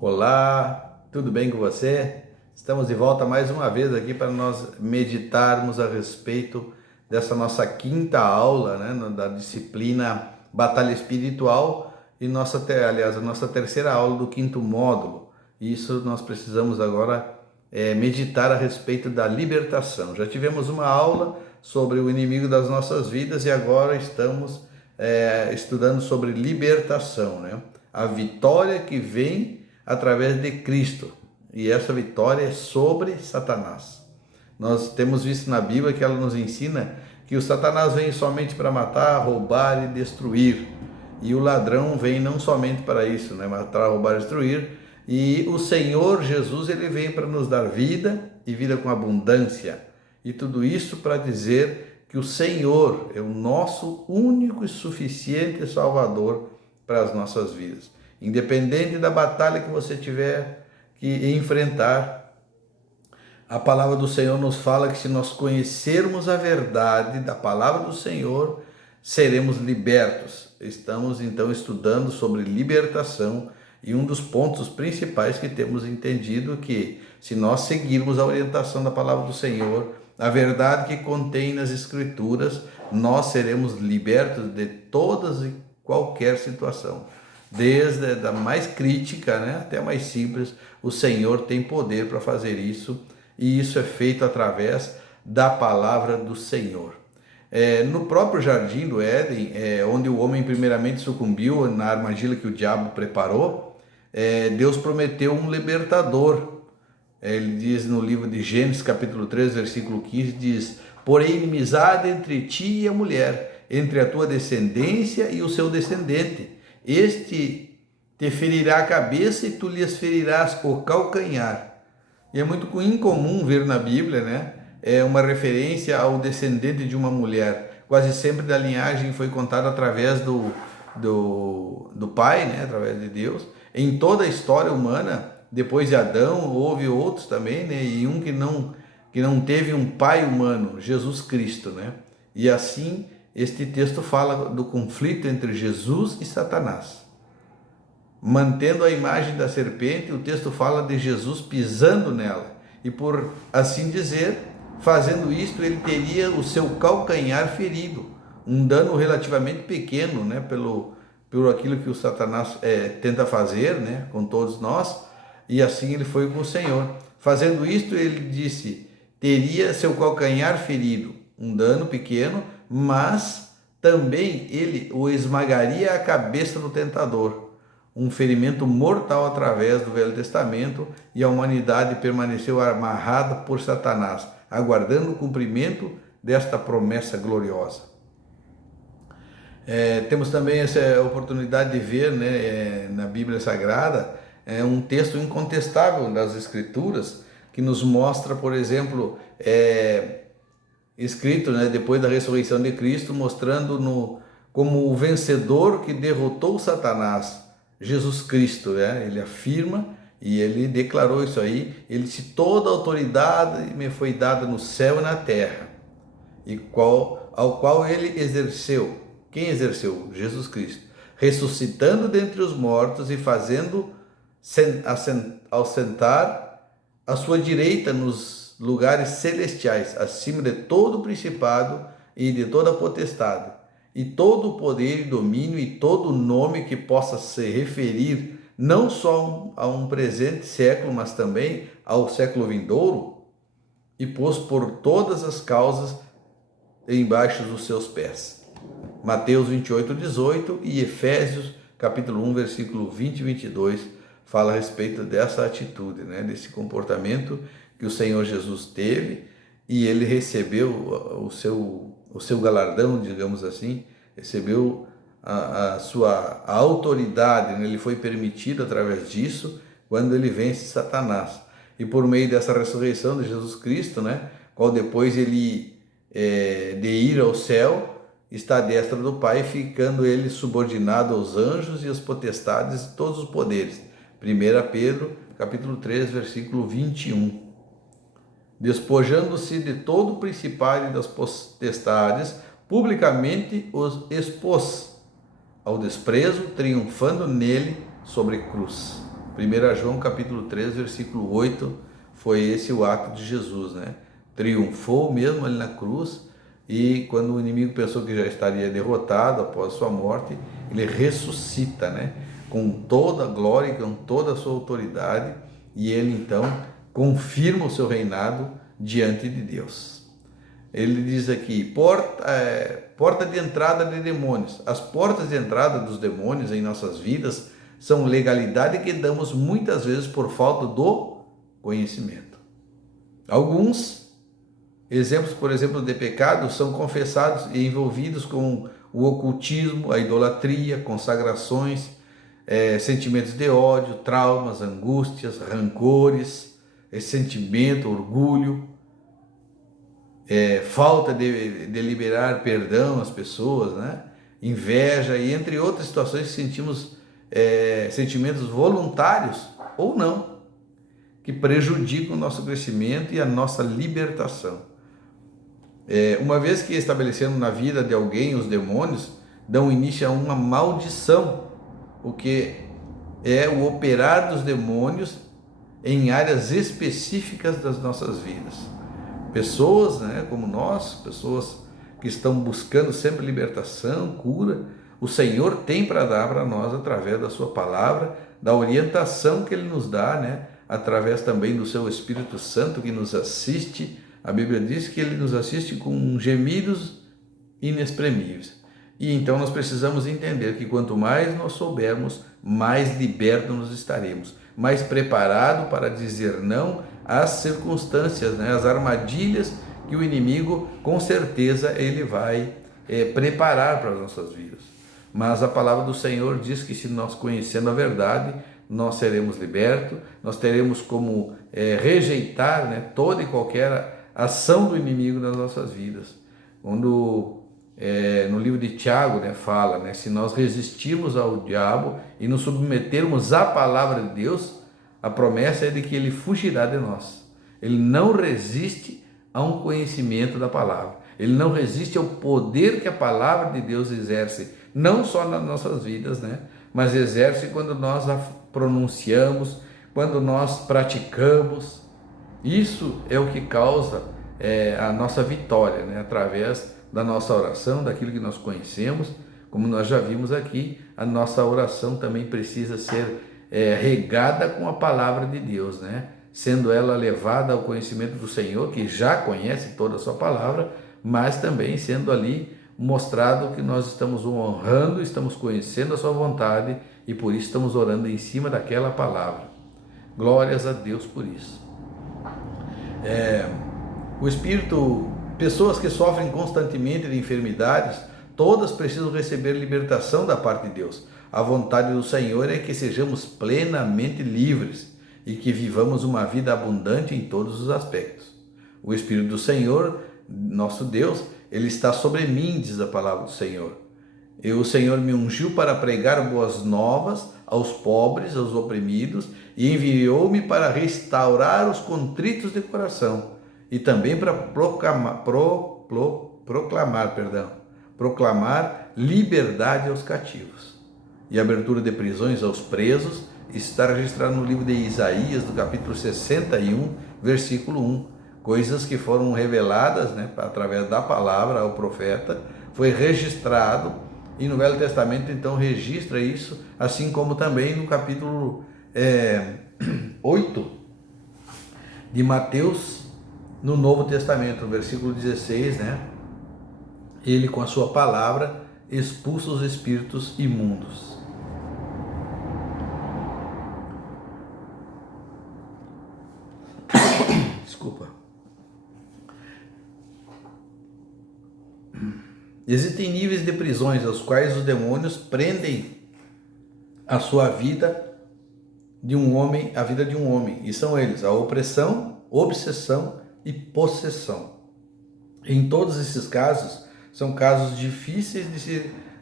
Olá, tudo bem com você? Estamos de volta mais uma vez aqui para nós meditarmos a respeito dessa nossa quinta aula, né, da disciplina Batalha Espiritual e a nossa terceira aula do quinto módulo. Isso nós precisamos agora meditar a respeito da libertação. Já tivemos uma aula sobre o inimigo das nossas vidas e agora estamos estudando sobre libertação, né? A vitória que vem através de Cristo, e essa vitória é sobre Satanás. Nós temos visto na Bíblia que ela nos ensina que o Satanás vem somente para matar, roubar e destruir, e o ladrão vem não somente para isso, né? Matar, roubar e destruir, e o Senhor Jesus, ele vem para nos dar vida e vida com abundância, e tudo isso para dizer que o Senhor é o nosso único e suficiente Salvador para as nossas vidas. Independente da batalha que você tiver que enfrentar, a palavra do Senhor nos fala que se nós conhecermos a verdade da palavra do Senhor, seremos libertos. Estamos então estudando sobre libertação e um dos pontos principais que temos entendido que se nós seguirmos a orientação da palavra do Senhor, a verdade que contém nas Escrituras, nós seremos libertos de todas e qualquer situação. Desde a mais crítica, né, até a mais simples, o Senhor tem poder para fazer isso, e isso é feito através da palavra do Senhor. No próprio jardim do Éden, onde o homem primeiramente sucumbiu na armadilha que o diabo preparou, Deus prometeu um libertador. Ele diz no livro de Gênesis capítulo 3, versículo 15, diz: porém inimizade entre ti e a mulher, entre a tua descendência e o seu descendente. Este te ferirá a cabeça e tu lhes ferirás o calcanhar. E é muito incomum ver na Bíblia, né? Uma referência ao descendente de uma mulher. Quase sempre da linhagem foi contada através do pai, né? Através de Deus. Em toda a história humana, depois de Adão, houve outros também, né? E um que não teve um pai humano, Jesus Cristo, né? E assim, este texto fala do conflito entre Jesus e Satanás. Mantendo a imagem da serpente, o texto fala de Jesus pisando nela. E por assim dizer, fazendo isto, ele teria o seu calcanhar ferido. Um dano relativamente pequeno, né? Por aquilo que o Satanás tenta fazer, né? Com todos nós. E assim ele foi com o Senhor. Fazendo isto, ele disse, teria seu calcanhar ferido. Um dano pequeno, mas também ele o esmagaria a cabeça do tentador. Um ferimento mortal através do Velho Testamento, e a humanidade permaneceu amarrada por Satanás, aguardando o cumprimento desta promessa gloriosa. Temos também essa oportunidade de ver, né, na Bíblia Sagrada, um texto incontestável das Escrituras, que nos mostra, por exemplo, escrito, né, depois da ressurreição de Cristo, mostrando como o vencedor que derrotou Satanás, Jesus Cristo, né? Ele afirma e ele declarou isso aí. Ele disse: toda autoridade me foi dada no céu e na terra, ao qual ele exerceu. Quem exerceu? Jesus Cristo, ressuscitando dentre os mortos e fazendo assentar à sua direita nos lugares celestiais, acima de todo principado e de toda potestade, e todo o poder e domínio e todo nome que possa se referir não só a um presente século, mas também ao século vindouro, e pôs por todas as causas embaixo dos seus pés. Mateus 28, 18 e Efésios capítulo 1, versículo 20 e 22 fala a respeito dessa atitude, né? Desse comportamento que o Senhor Jesus teve, e ele recebeu o seu galardão, digamos assim, recebeu a sua autoridade, né? Ele foi permitido através disso quando ele vence Satanás. E por meio dessa ressurreição de Jesus Cristo, né? Qual depois ele, de ir ao céu, está à destra do Pai, ficando ele subordinado aos anjos e às potestades e todos os poderes. 1 Pedro, capítulo 3, versículo 21. Despojando-se de todo o principado e das potestades, publicamente os expôs ao desprezo, triunfando nele sobre cruz. 1 João capítulo 3, versículo 8, foi esse o ato de Jesus, né? Triunfou mesmo ali na cruz, e quando o inimigo pensou que já estaria derrotado após sua morte, ele ressuscita, né? Com toda a glória e com toda a sua autoridade, e ele então confirma o seu reinado diante de Deus. Ele diz aqui, porta de entrada de demônios. As portas de entrada dos demônios em nossas vidas são legalidade que damos muitas vezes por falta do conhecimento. Alguns exemplos, por exemplo, de pecados são confessados e envolvidos com o ocultismo, a idolatria, consagrações, sentimentos de ódio, traumas, angústias, rancores, sentimento, orgulho, falta de liberar perdão às pessoas, né? Inveja e entre outras situações que sentimos sentimentos voluntários ou não, que prejudicam o nosso crescimento e a nossa libertação. Uma vez que estabelecemos na vida de alguém os demônios, dão início a uma maldição, o que é o operar dos demônios em áreas específicas das nossas vidas. Pessoas, né, como nós, pessoas que estão buscando sempre libertação, cura, o Senhor tem para dar para nós através da sua palavra, da orientação que Ele nos dá, né, através também do seu Espírito Santo que nos assiste. A Bíblia diz que Ele nos assiste com gemidos inexprimíveis. E então nós precisamos entender que quanto mais nós soubermos, mais libertos nós estaremos, mais preparados para dizer não às circunstâncias, né, às armadilhas que o inimigo, com certeza, ele vai preparar para as nossas vidas. Mas a palavra do Senhor diz que se nós conhecendo a verdade, nós seremos libertos, nós teremos como rejeitar, né, toda e qualquer ação do inimigo nas nossas vidas. Quando no livro de Tiago, né, fala, né, se nós resistirmos ao diabo e nos submetermos à palavra de Deus, a promessa é de que ele fugirá de nós. Ele não resiste a um conhecimento da palavra. Ele não resiste ao poder que a palavra de Deus exerce, não só nas nossas vidas, né, mas exerce quando nós a pronunciamos, quando nós praticamos. Isso é o que causa a nossa vitória, né, através da nossa oração, daquilo que nós conhecemos. Como nós já vimos aqui, a nossa oração também precisa ser regada com a palavra de Deus, né? Sendo ela levada ao conhecimento do Senhor, que já conhece toda a sua palavra, mas também sendo ali mostrado que nós estamos o honrando, estamos conhecendo a sua vontade e por isso estamos orando em cima daquela palavra. Glórias a Deus por isso. O Espírito, pessoas que sofrem constantemente de enfermidades, todas precisam receber libertação da parte de Deus. A vontade do Senhor é que sejamos plenamente livres e que vivamos uma vida abundante em todos os aspectos. O Espírito do Senhor, nosso Deus, Ele está sobre mim, diz a palavra do Senhor. O Senhor me ungiu para pregar boas novas aos pobres, aos oprimidos, e enviou-me para restaurar os contritos de coração e também para proclamar liberdade aos cativos e abertura de prisões aos presos. Está registrado no livro de Isaías, do capítulo 61, versículo 1. Coisas que foram reveladas, né, através da palavra ao profeta, foi registrado, e no Velho Testamento então registra isso, assim como também no capítulo 8 de Mateus, no Novo Testamento, no versículo 16, né? Ele com a sua palavra expulsa os espíritos imundos. Desculpa. Existem níveis de prisões aos quais os demônios prendem a sua vida de um homem, a vida de um homem, e são eles: a opressão, obsessão e possessão. Em todos esses casos, são casos difíceis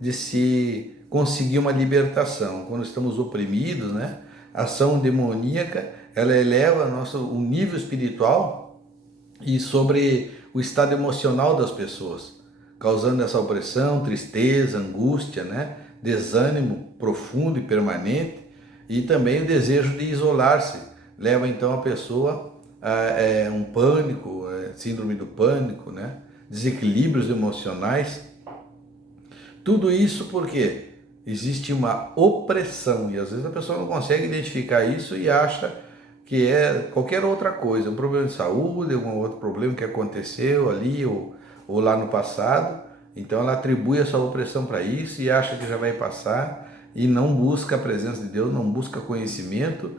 de se conseguir uma libertação. Quando estamos oprimidos, né, a ação demoníaca, ela eleva o nível espiritual e sobre o estado emocional das pessoas, causando essa opressão, tristeza, angústia, né, desânimo profundo e permanente. E também o desejo de isolar-se leva então a pessoa a um pânico, síndrome do pânico, né? Desequilíbrios emocionais. Tudo isso porque existe uma opressão e às vezes a pessoa não consegue identificar isso e acha que é qualquer outra coisa, um problema de saúde, algum outro problema que aconteceu ali ou lá no passado. Então ela atribui essa opressão para isso e acha que já vai passar e não busca a presença de Deus, não busca conhecimento.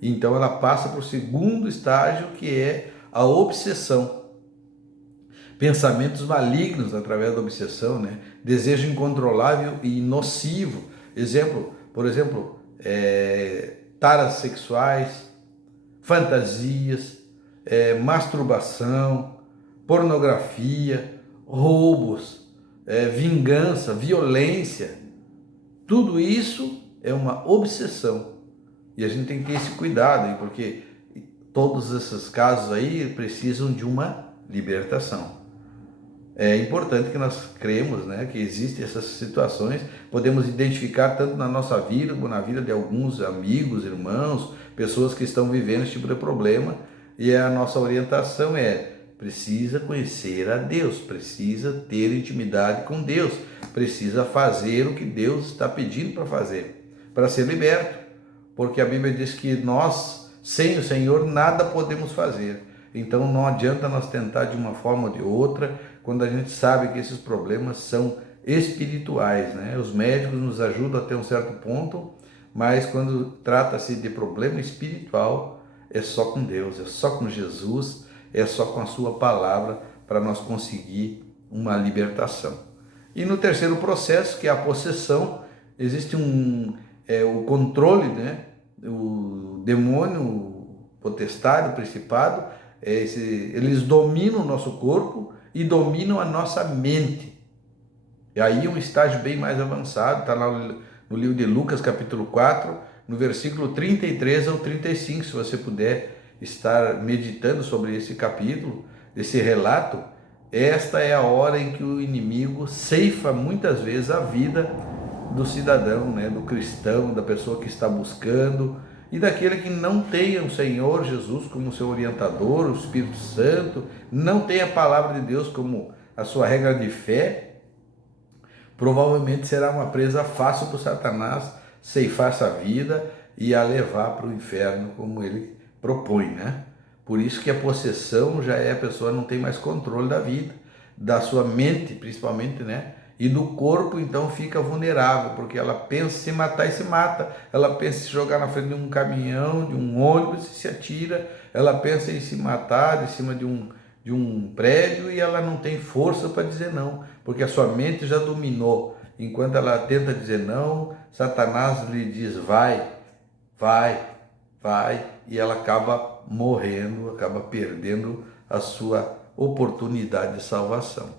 Então ela passa para o segundo estágio, que é a obsessão. Pensamentos malignos através da obsessão, né? Desejo incontrolável e nocivo. Por exemplo, taras sexuais, fantasias, masturbação, pornografia, roubos, vingança, violência. Tudo isso é uma obsessão. E a gente tem que ter esse cuidado aí, porque todos esses casos aí precisam de uma libertação. É importante que nós cremos, né, que existem essas situações, podemos identificar tanto na nossa vida como na vida de alguns amigos, irmãos, pessoas que estão vivendo esse tipo de problema, e a nossa orientação precisa conhecer a Deus, precisa ter intimidade com Deus, precisa fazer o que Deus está pedindo para fazer, para ser liberto, porque a Bíblia diz que nós, sem o Senhor, nada podemos fazer. Então não adianta nós tentar de uma forma ou de outra, quando a gente sabe que esses problemas são espirituais, né? Os médicos nos ajudam até um certo ponto, mas quando trata-se de problema espiritual, é só com Deus, é só com Jesus, é só com a sua palavra para nós conseguir uma libertação. E no terceiro processo, que é a possessão, existe o controle, né? O demônio, o potestade, o principado, eles dominam o nosso corpo e dominam a nossa mente. E aí um estágio bem mais avançado, está lá no livro de Lucas, capítulo 4, no versículo 33 ao 35, se você puder estar meditando sobre esse capítulo, esse relato. Esta é a hora em que o inimigo ceifa muitas vezes a vida do cidadão, né, do cristão, da pessoa que está buscando, e daquele que não tem o Senhor Jesus como seu orientador, o Espírito Santo, não tem a palavra de Deus como a sua regra de fé, provavelmente será uma presa fácil para o Satanás ceifar essa vida e a levar para o inferno, como ele propõe, né? Por isso que a possessão já a pessoa não tem mais controle da vida, da sua mente principalmente, né? E do corpo, então, fica vulnerável, porque ela pensa em se matar e se mata. Ela pensa em se jogar na frente de um caminhão, de um ônibus e se atira. Ela pensa em se matar de cima de um prédio e ela não tem força para dizer não, porque a sua mente já dominou. Enquanto ela tenta dizer não, Satanás lhe diz vai, vai, vai, e ela acaba morrendo, acaba perdendo a sua oportunidade de salvação.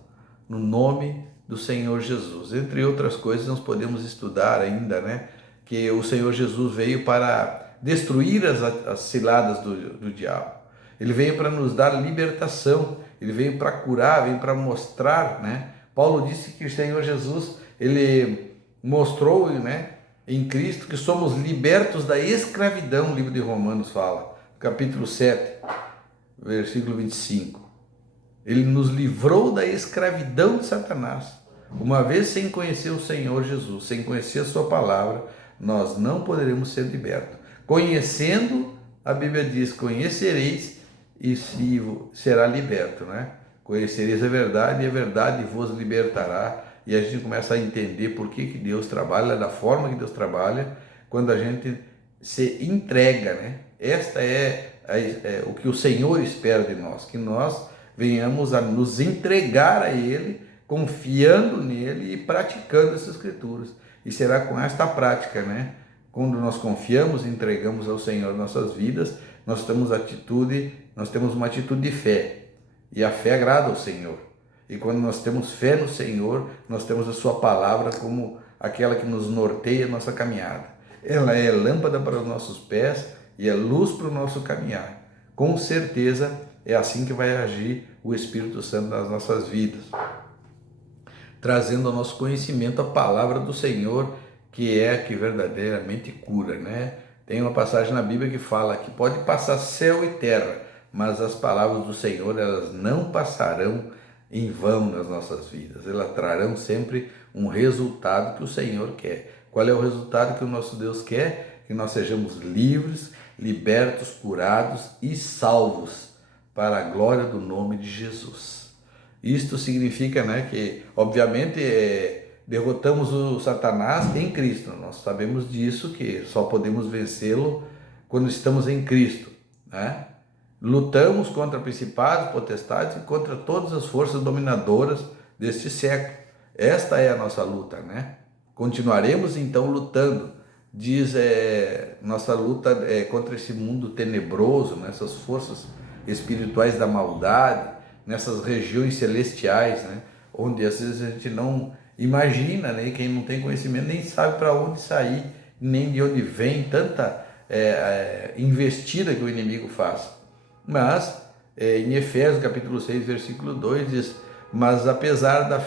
No nome do Senhor Jesus. Entre outras coisas, nós podemos estudar ainda, né, que o Senhor Jesus veio para destruir as ciladas do diabo. Ele veio para nos dar libertação, ele veio para curar, veio para mostrar, né? Paulo disse que o Senhor Jesus, ele mostrou, né, em Cristo que somos libertos da escravidão, o livro de Romanos fala, capítulo 7, versículo 25. Ele nos livrou da escravidão de Satanás. Uma vez sem conhecer o Senhor Jesus, sem conhecer a sua palavra, nós não poderemos ser libertos. Conhecendo, a Bíblia diz, conhecereis e será liberto, né? Conhecereis a verdade e a verdade vos libertará. E a gente começa a entender por que Deus trabalha da forma que Deus trabalha, quando a gente se entrega, né? Esta é o que o Senhor espera de nós, que nós venhamos a nos entregar a Ele, confiando nele e praticando essas escrituras. E será com esta prática, né? Quando nós confiamos e entregamos ao Senhor nossas vidas, nós temos uma atitude de fé. E a fé agrada ao Senhor. E quando nós temos fé no Senhor, nós temos a sua palavra como aquela que nos norteia a nossa caminhada. Ela é lâmpada para os nossos pés e é luz para o nosso caminhar. Com certeza é assim que vai agir o Espírito Santo nas nossas vidas, trazendo ao nosso conhecimento a palavra do Senhor, que é a que verdadeiramente cura, né? Tem uma passagem na Bíblia que fala que pode passar céu e terra, mas as palavras do Senhor, elas não passarão em vão nas nossas vidas. Elas trarão sempre um resultado que o Senhor quer. Qual é o resultado que o nosso Deus quer? Que nós sejamos livres, libertos, curados e salvos para a glória do nome de Jesus. Isto significa, que obviamente derrotamos o Satanás em Cristo. Nós sabemos disso, que só podemos vencê-lo quando estamos em Cristo, né? Lutamos contra principados, potestades e contra todas as forças dominadoras deste século. Esta é a nossa luta, né? Continuaremos então lutando. Diz, nossa luta é contra esse mundo tenebroso, nessas forças espirituais da maldade, nessas regiões celestiais, né? Onde às vezes a gente não imagina, né? E quem não tem conhecimento nem sabe para onde sair, nem de onde vem tanta investida que o inimigo faz. Mas, em Efésios capítulo 6, versículo 2, diz: mas apesar da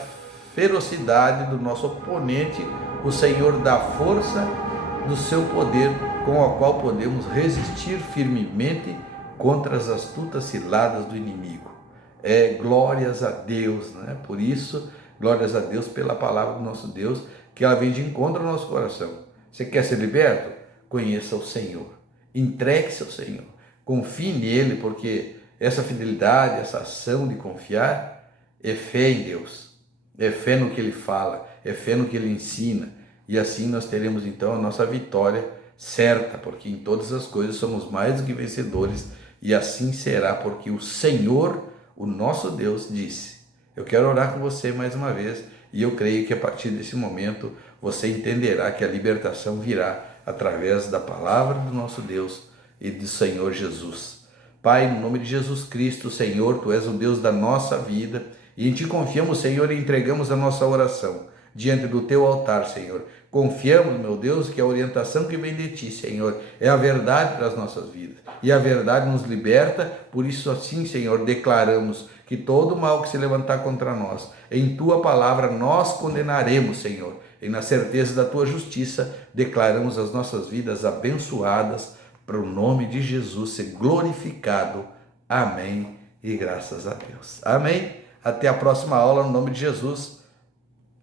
ferocidade do nosso oponente, o Senhor dá força do seu poder, com a qual podemos resistir firmemente contra as astutas ciladas do inimigo. Glórias a Deus, né? Por isso, glórias a Deus pela palavra do nosso Deus, que ela vem de encontro ao nosso coração. Você quer ser liberto? Conheça o Senhor, entregue-se ao Senhor, confie nele, porque essa fidelidade, essa ação de confiar é fé em Deus, é fé no que ele fala, é fé no que ele ensina, e assim nós teremos então a nossa vitória certa, porque em todas as coisas somos mais do que vencedores, e assim será, porque o Senhor, o nosso Deus, disse. Eu quero orar com você mais uma vez, e eu creio que a partir desse momento você entenderá que a libertação virá através da palavra do nosso Deus e do Senhor Jesus. Pai, no nome de Jesus Cristo, Senhor, Tu és o Deus da nossa vida, e em Ti confiamos, Senhor, e entregamos a nossa oração diante do Teu altar, Senhor. Confiamos, meu Deus, que a orientação que vem de Ti, Senhor, é a verdade para as nossas vidas, e a verdade nos liberta. Por isso assim, Senhor, declaramos que todo mal que se levantar contra nós, em Tua palavra nós condenaremos, Senhor, e na certeza da Tua justiça declaramos as nossas vidas abençoadas, para o nome de Jesus ser glorificado. Amém e graças a Deus. Amém. Até a próxima aula, no nome de Jesus.